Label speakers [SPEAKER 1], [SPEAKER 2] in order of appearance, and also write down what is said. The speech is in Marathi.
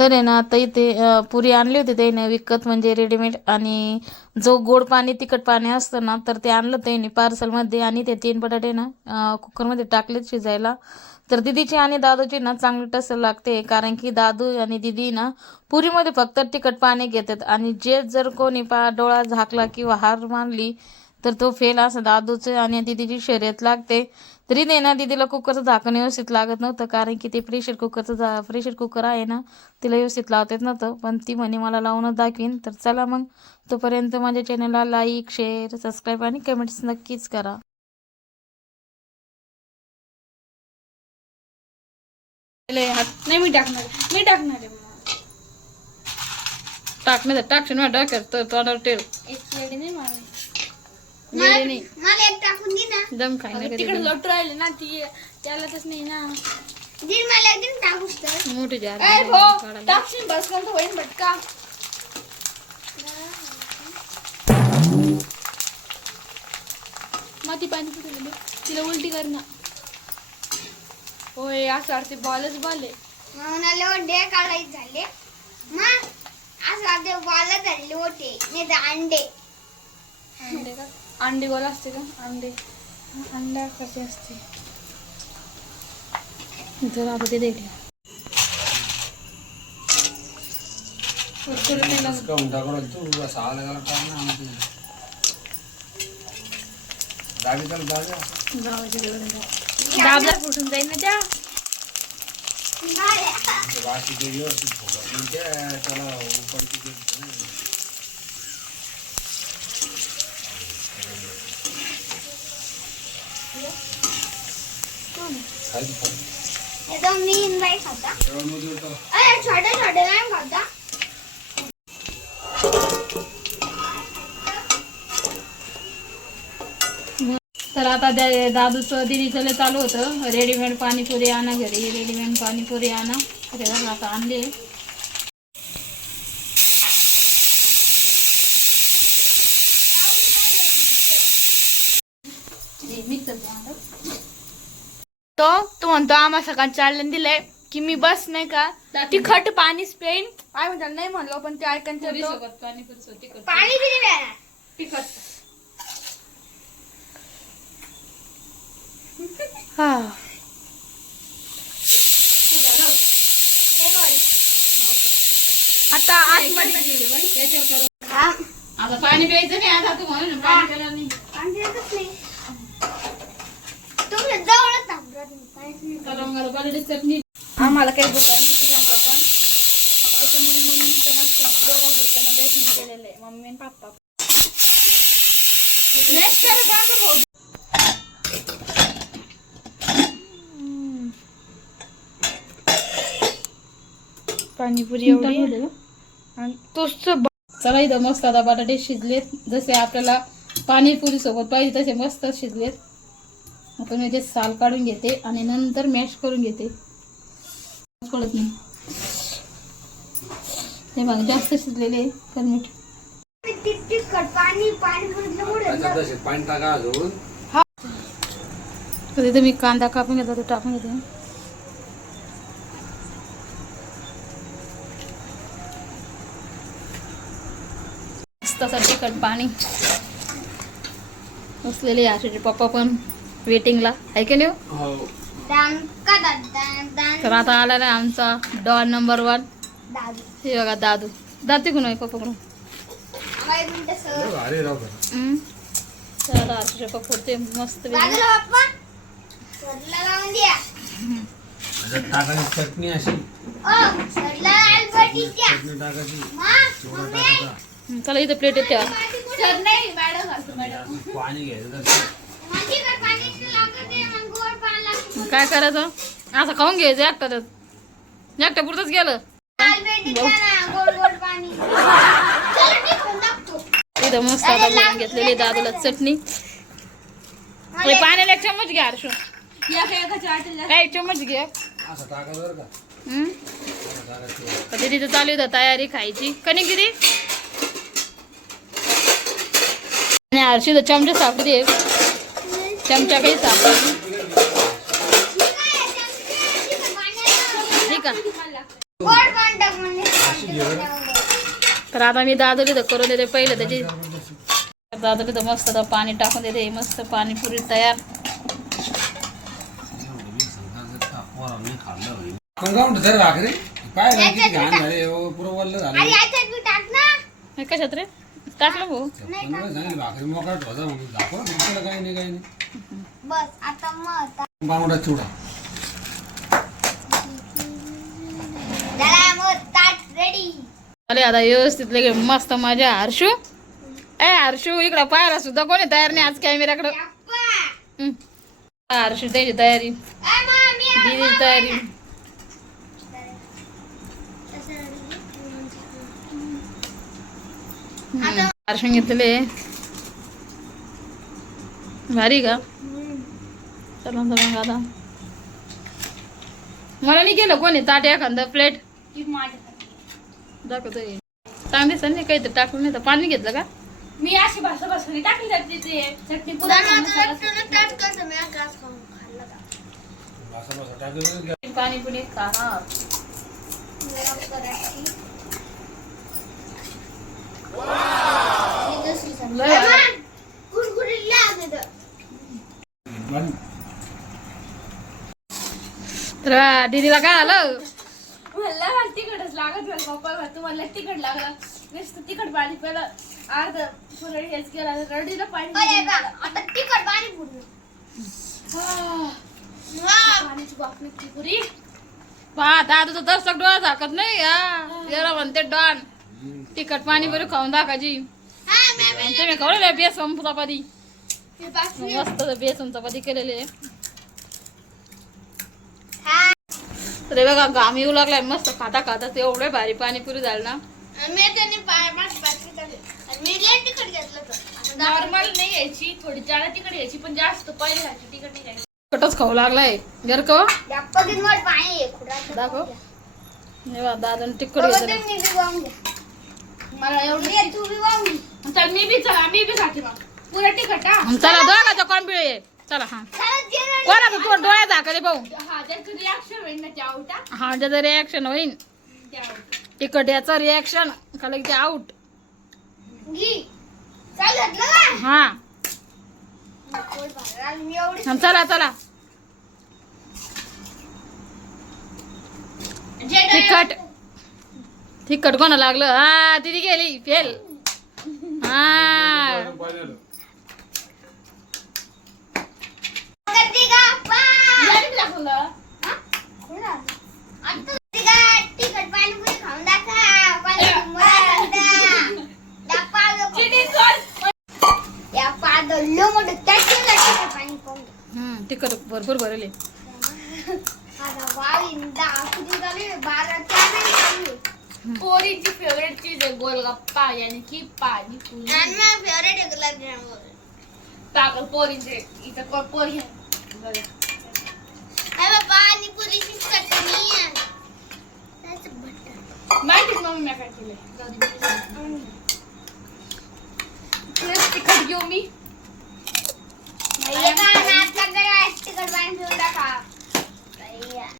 [SPEAKER 1] तर आहे ना आता इथे पुरी आणली होती त्याने विकत म्हणजे रेडीमेड आणि जो गोड पाणी तिखट पाणी असतं ना तर ते आणलं त्याने पार्सलमध्ये. आणि ते तीन बटाटे ना कुकरमध्ये टाकलेत शिजायला. तर दिदीची आणि दादूची ना चांगली टसल लागते. कारण की दादू आणि दिदी ना पुरीमध्ये फक्त तिखट पाणी घेतात. आणि जे जर कोणी पा डोळा झाकला किंवा हार मारली तर तो फेल असं दादूचं आणि दिदीची शर्यत लागते. तरी ते ना दिदीला कुकरचं झाकण व्यवस्थित लागत नव्हतं कारण की ते प्रेशर कुकरचं जा प्रेशर कुकर आहे ना तिला व्यवस्थित लावता येत नव्हतं. पण ती म्हणे मला लावूनच दाखवीन. तर चला मग. तोपर्यंत माझ्या चॅनलला लाईक शेअर सबस्क्राईब आणि कमेंट्स नक्कीच करा.
[SPEAKER 2] नाही मी टाकणार मी टाकणार आहे.
[SPEAKER 1] टाक नाही टाकशील ना डोक्यात तर तोंडावर ठेव.
[SPEAKER 2] एक नाही
[SPEAKER 1] नाही.
[SPEAKER 3] मला एक टाकून दे ना.
[SPEAKER 1] दम खाय ना
[SPEAKER 2] तिकडे लोट राहिले ना ती त्यालाच नाही ना.
[SPEAKER 3] मला एक दिन टाकूस तर.
[SPEAKER 1] मोठी जार
[SPEAKER 2] ए भो टाकशील बस पण तो होईल भटका. माती पाणी गेले? तिला उलटी कर ना. होय असं वाटते बॉलच बॉल आहे.
[SPEAKER 3] मला डे काढायचे झाले. मग असं वाटते वाला धरले होते नाही तर अंडे.
[SPEAKER 2] अंडे का? अंडे गोल असते का? अंडे. अंडा कसे असते.
[SPEAKER 1] तर आता ते देख
[SPEAKER 2] कुरकुरीत नाही लागत.
[SPEAKER 4] इसका उंडा करो तू असा अलग अलग करना आमची. दाबी चल दाबी.
[SPEAKER 2] दाबला फुटून जाईल ना त्या?
[SPEAKER 4] त्याला ऊपर की जे खायची खायची.
[SPEAKER 3] हे तर मी नाही खाता
[SPEAKER 4] जेवणमध्ये होतं.
[SPEAKER 3] अरे छोटे छोटे नाही खाता
[SPEAKER 1] तर आता दादूचं दिदीचं चालू होतं. रेडीमेड पाणीपुरी आणा घरी. रेडीमेड पाणीपुरी आणा. बघा आता आणले.
[SPEAKER 2] तो तो म्हणतो आम्हा सकाळ चॅलेंज दिलंय. की मी बस नाही का? तिखट पाणी पेन काय म्हणतात नाही म्हणलो पण ते ऐकायचं होतं.
[SPEAKER 3] पाणी वेळा
[SPEAKER 2] तिखट. हा. आता आतमध्ये
[SPEAKER 1] आता पाणी प्यायचं नाही आता तू म्हणून पाणी प्यायला नाही.
[SPEAKER 3] पाणी देतच नाही. तुमच्या जवळच.
[SPEAKER 1] तर रंगाला बटाटे चटणी.
[SPEAKER 2] आम्हाला काही दुकान नाही तुझ्या बाबा त्याच्यामुळे मम्मी पण असं दोघं पुरतं बेसन केलेलं आहे. मम्मी आणि पप्पा. पाणीपुरी एवढी आणि तोच
[SPEAKER 1] चला इथं मस्त आता बटाटे शिजलेत. जसे आपल्याला पाणीपुरी सोबत पाहिजे तसे मस्त शिजलेत. आता मी ते साल काढून घेते आणि नंतर मॅश करून घेते. कळत नाही. हे बघा जास्त शिजलेले आहे पण मीठ.
[SPEAKER 3] टिक टिकट पाणी पाणी म्हटलं मोठं
[SPEAKER 4] त्याच्यात तसे पाणी टाका अजून
[SPEAKER 1] कधी तर मी कांदा कापून घेतो तो टाकून घेते. मस्त तिखट पाणी. बसलेले आशेचे पप्पा पण वेटिंगला आहे की नाही हो? तर आता आला ना आमचा डॉल नंबर वन
[SPEAKER 3] दादू.
[SPEAKER 1] हे बघा दादू. दाती कुण आहे पप्पाकडून.
[SPEAKER 3] काही मिनिटं सर.
[SPEAKER 4] लय भारी राव खरं.
[SPEAKER 1] हम्म. तर आता आशेचे पप्पा. ते मस्त
[SPEAKER 4] चटणी अशी.
[SPEAKER 1] चला इथं प्लेट येते
[SPEAKER 3] आहे
[SPEAKER 1] काय करायचं? असं खाऊन घ्यायचं एकट्याच एकट्या पुरतच गेलं. इथं मस्त आता घेतलेली दादूला चटणी. हे पाण्याला एक चम्मच घ्या
[SPEAKER 2] आटेल
[SPEAKER 1] काय एक चम्मच घे.
[SPEAKER 4] असं टाकायचं बरं का.
[SPEAKER 1] हम्म.
[SPEAKER 4] असं टाकायचं.
[SPEAKER 1] तर तिथं चालू होतं तयारी खायची. कणी किती आणि हर्षी तर चमचा सापडी दे चमचा काही सापडी
[SPEAKER 3] म्हणजे
[SPEAKER 1] तर आता मी दादोली तर करून देते. पहिलं त्याची दादोली तर मस्त पाणी टाकून देते. मस्त पाणीपुरी तयार. कशात रे? टाकलं भाऊ.
[SPEAKER 4] मोकळा काही नाही काही नाही
[SPEAKER 3] बस आता मग आता
[SPEAKER 4] बांगडा चिवडा
[SPEAKER 3] झाला मग ताट रेडी
[SPEAKER 1] अरे आता व्यवस्थित लगे मस्त माझ्या हर्षू. ए हर्षू इकडं पाहायला सुद्धा कोणी तयार नाही आज कॅमेऱ्याकडं हम्म. हर्षू त्याची तयारी. दीदी तयारी. हर्षू घेतले भारी का? चला आता. मला नाही केलं कोणी ताट एखादं प्लेट दाखवतोय चांगली संधी काहीतरी टाकलं नाही तर पाणी घेतलं का?
[SPEAKER 2] मी अशी भाषा भाषा टाकली जाते ते. चटणी पुरा मसाला असतो.
[SPEAKER 4] असं बसं टाकलं
[SPEAKER 1] पाणी पुणी खा
[SPEAKER 4] पण
[SPEAKER 1] तर. दीदीला काय आलं?
[SPEAKER 2] म्हणलं मला तिखटच लागत मला पप्पा म्हणतो तुम्हाला तिखट लागलं. नुसतं तिखट पाणी पहिलं अर्ध पुरण हेच केलं रडीला पाणी दिलं.
[SPEAKER 3] आता तिखट पाणी पुरलं
[SPEAKER 2] हा. पाण्याची बाप निघते पुरी.
[SPEAKER 1] पहा दादू तर दर्शक डोळा झाकत नाही हा. याला म्हणते डॉन तिखट पाणी बरं खाऊन दाखाची तुम्ही खाऊ बेसन चपाती. मस्त बेसन चपाती केलेली आहे. तर बघा घाम येऊ लागलाय मस्त खाता खाता. ते एवढे भारी पाणीपुरी झालं ना.
[SPEAKER 3] मी त्याने पाय घेतलं तर
[SPEAKER 2] नॉर्मल नाही घ्यायची थोडी घ्यायची पण जास्त पहिले घ्यायची तिखट नाही घ्यायची
[SPEAKER 1] तिखटच खाऊ लागलाय. जर का. दाखव. हे दादा घेतलं.
[SPEAKER 3] घ्या.
[SPEAKER 2] मला एवढं
[SPEAKER 3] तू बी वाहून घे.
[SPEAKER 2] चल मी बी चला मी बी खाते मग. पुरा तिखट हा.
[SPEAKER 1] चला दोघाचा कॉम्पिळ आहे चला. हा.
[SPEAKER 3] खरंच जेवण
[SPEAKER 1] कोणा तू डोळ्या झाकले भाऊ?
[SPEAKER 2] हा त्याचं रिॲक्शन होईल
[SPEAKER 1] हा. तिखट याचं रिॲक्शन खालं की? ते आउट? हा चला चला. तिखट. तिखट कोणा लागलं? हा तिथे गेली फेल. हा
[SPEAKER 4] पाहिलं
[SPEAKER 3] करते का? पा.
[SPEAKER 2] याने दाखवलं
[SPEAKER 3] हा? कोण आलं? आता करते का? तिखट पाणीपुरी खाऊन दाखवा. पाणीपुरी मला म्हणता. दाखवा गं.
[SPEAKER 2] चिटिंग कर
[SPEAKER 3] या पादं लय मोठं त्याच्यात तिखट पाणी पाहून घे.
[SPEAKER 1] हम्म, तिखट भरपूर भरले.
[SPEAKER 2] पोरीची फेवरेट चीज आहे गोलगप्पा यानी की पाणी
[SPEAKER 3] आणि favorite आहे गुलाबजाम.
[SPEAKER 2] टाकल पोरीचे इथं पोरी